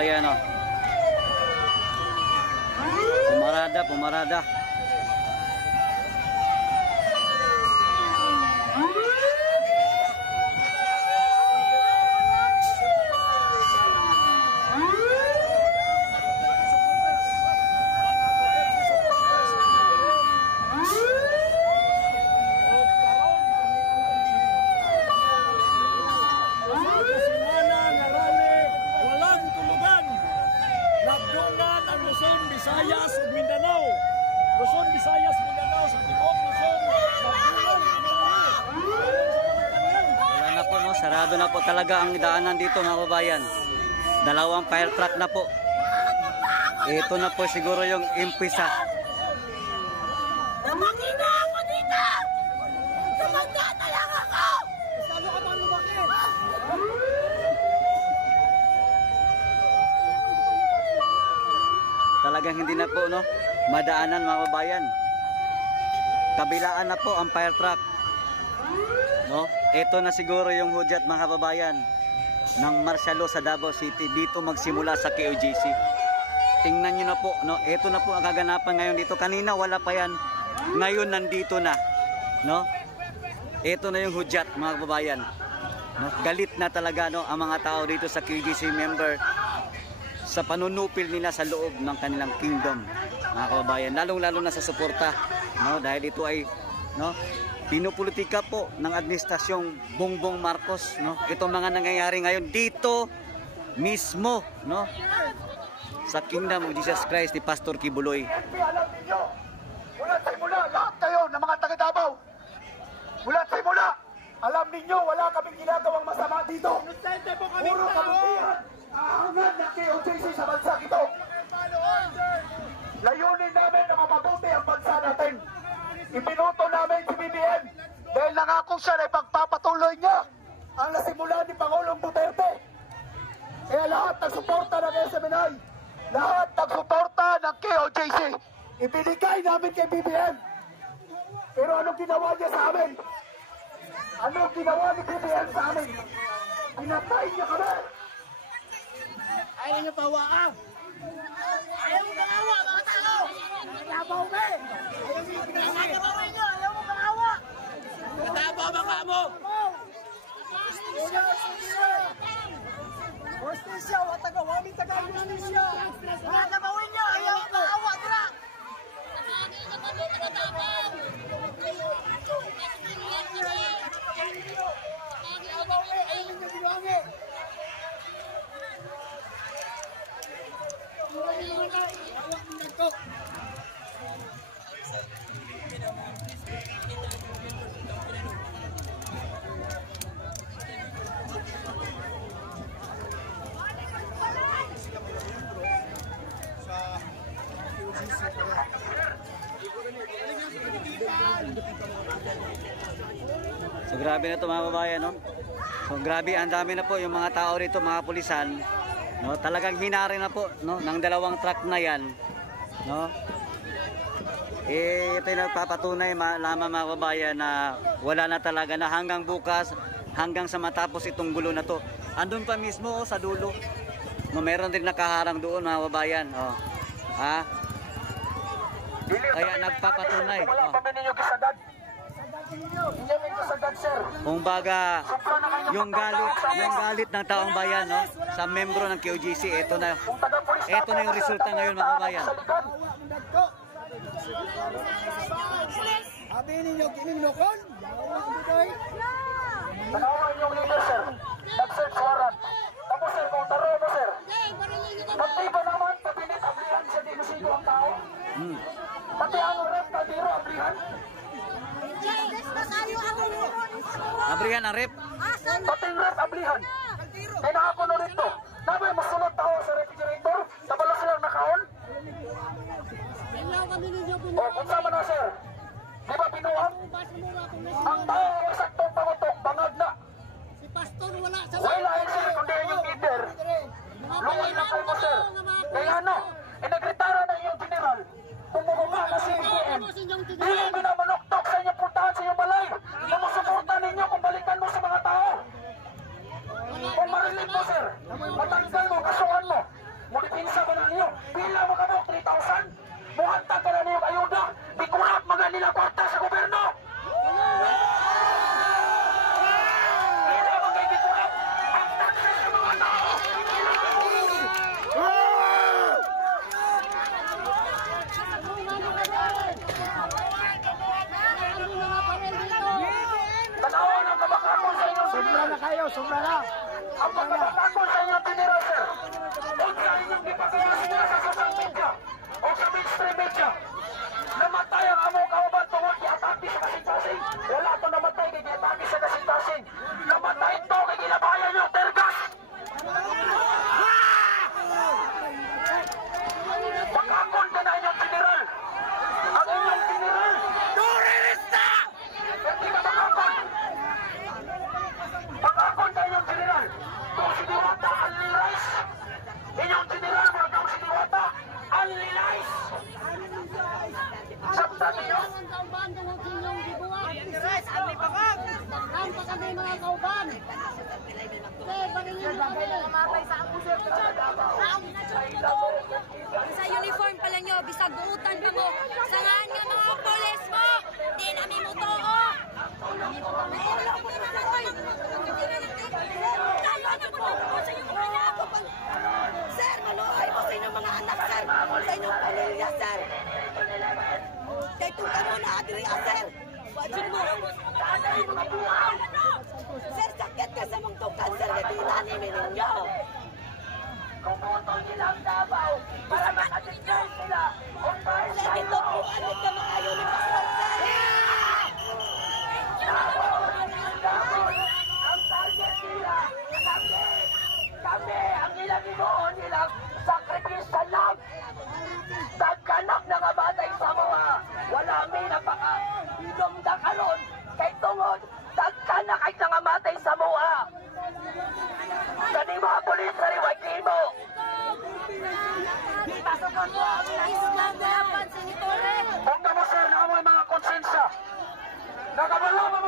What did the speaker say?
Ayan o. Pumarada. Visayas, Mindanao. Luzon, Visayas, Mindanao sa Tibok, Luzon. Wala na po, no? Sarado na po talaga ang daanan dito, mga kababayan. Dalawang fire truck na po. Ito na po siguro yung impisa. Lumaki na ako dito! Tumanda na lang ako! Saan ka bang lumaki? Talagang hindi na po, no, madaanan, mga kababayan. Kabilaan na po ang fire truck, no. Ito na siguro yung hudyat, mga kababayan, ng martial law sa Davao City dito magsimula sa KOJC. Tingnan nyo na po, no. Ito na po ang kaganapan ngayon dito. Kanina wala pa yan, ngayon nandito na, no. Ito na yung hudyat, mga kababayan, no? Galit na talaga, no, ang mga tao dito sa KOJC member sa panunupil nila sa loob ng kanilang kingdom, mga kababayan, lalong-lalo na sa suporta, no, dahil ito ay, no, pinupolitika po ng administrasyong Bongbong Marcos, no. Itong mga nangyayari ngayon dito mismo, no, sa Kingdom of Jesus Christ ni Pastor Kibuloy. Alam ninyo, mula simula, lahat kayo ng mga taga-Davao, mula simula, alam ninyo, wala kaming ginagawang masama dito. Puro kabutihan. Aangat na KOJC sa bansa ito. Layunin namin na mapabuti ang bansa natin. Ipinuto namin si BBM dahil nangako siya na ipagpapatuloy niya ang nasimula ni Pangulong Duterte. Kaya lahat nagsuporta ng SMNI, lahat nagsuporta ng KOJC, ibinigay namin kay BBM. Pero anong ginawa niya sa amin? Anong ginawa ni BBM sa amin? Pinatay niya kami. Ayaw niyo pawaan! Ayaw mo pangawa, mga tao! Naglabaw ka eh! Nagagawin niyo! Ayaw mo pangawa! Naglabaw ba ka mo? Hostisya! Watagawami taga-hostisya! Nagagawin niyo! Ayaw mo pangawa! Tira! So grabe na ito, mga kababayan, no? So grabe, ang dami na po yung mga tao rito, mga pulisan, no? Talagang hinari na po, no, ng dalawang truck na yan, no? Ito yung nagpapatunay lamang, mga kababayan, na wala na talaga, na hanggang bukas, hanggang sa matapos itong gulo na to. Andun pa mismo, oh, sa dulo, no, meron din nakaharang doon, mga kababayan, oh. Ha? Kaya nagpapatunay, oh. Kung baga yung galit ng taong bayan, no, sa membro ng KOJC, ito na yung resulta ngayon, mga kabayan. Sabi ninyo kininukon? Tanawan yung leader, sir. Nag-search warrant. Tapos, sir, kung taro mo, sir. Pati ba naman pabilit ablihan sa dinusigo ang tao? Pati ang oras, patiro ablihan? na rep. Pating rep ablihan. Kaya nakakuno rito. Nabi, masunod tao sa refrigerator. Nabalo silang nakaon. O, kung sama na, sir. Di ba binuang? Ang tao ang saktong pangutok, bangag na. Si Pastor wala sa Wala yun, sir, kundi yung leader. Luway na kayo mo, sir. Kaya ano, inagritara na yung general. Pumukuha na si BBM. Hindi minamanoktok sa inyong puntahan sa inyong balay. Na masuporta ninyo kung balikan mo sa mga tao. Kung marinig mo, sir, matanggal mo, kasuhan mo. Mulipinsa mo na ninyo. Pila mo ka mo, 3,000. Muhantag ka na niyong ayuda. Di kurap mga nilang kwarta sa gobyerno. Pila mo kayo di kurap. Ang taxes sa mga tao. Tanawan ang kabakakon sa inyong Sobra na kayo, sobra na. ang pagkabakakon sa inyong general, sir. Huwag sa inyong ipagkayasin nila sa social media o sa mainstream media. Namatay ang among kauban tungod i-atake sa kasing-kasing. Wala ito namatay kay i-atake sa kasing-kasing. Namatay ito kay ginabayan yung tergas. Bakakon ka na inyong general. Ang inyong general. Turista! Hindi ka bakakon. Bakakon ka inyong general. Kung si Diwata, unlilies. Inyong general, mga kang si Diwata, unlilies. Sabtan niyo? Sa uniform pala nyo, bisag buutan pa mo. Sangaan nga mga polis mo. Di namin mo to, oh. Talo na po sa inyong mga ako. Sir, maluhay mo sa inyong mga anak, sir. Sa inyong pamilya, sir. Kaya kung ka mo na adriya, sir. Wajin mo. Sir, sakit ka sa mong tukan, sir. Natinani ninyo. Kung puto nilang Davao para makadeserve sila. Sir, ito po, ano ka maayo ni Pastor, sir? Ang target nila, kami, ang ilang inoon nilang sakripisya lang. Tagkanak na nga batay sa mga wala may napaka inom na karon kay tungod tagkanak ay nangamatay sa mga kanima polis sa riway kimo. Huwag na mo, sir, na mo mga konsensya. Nakabalaman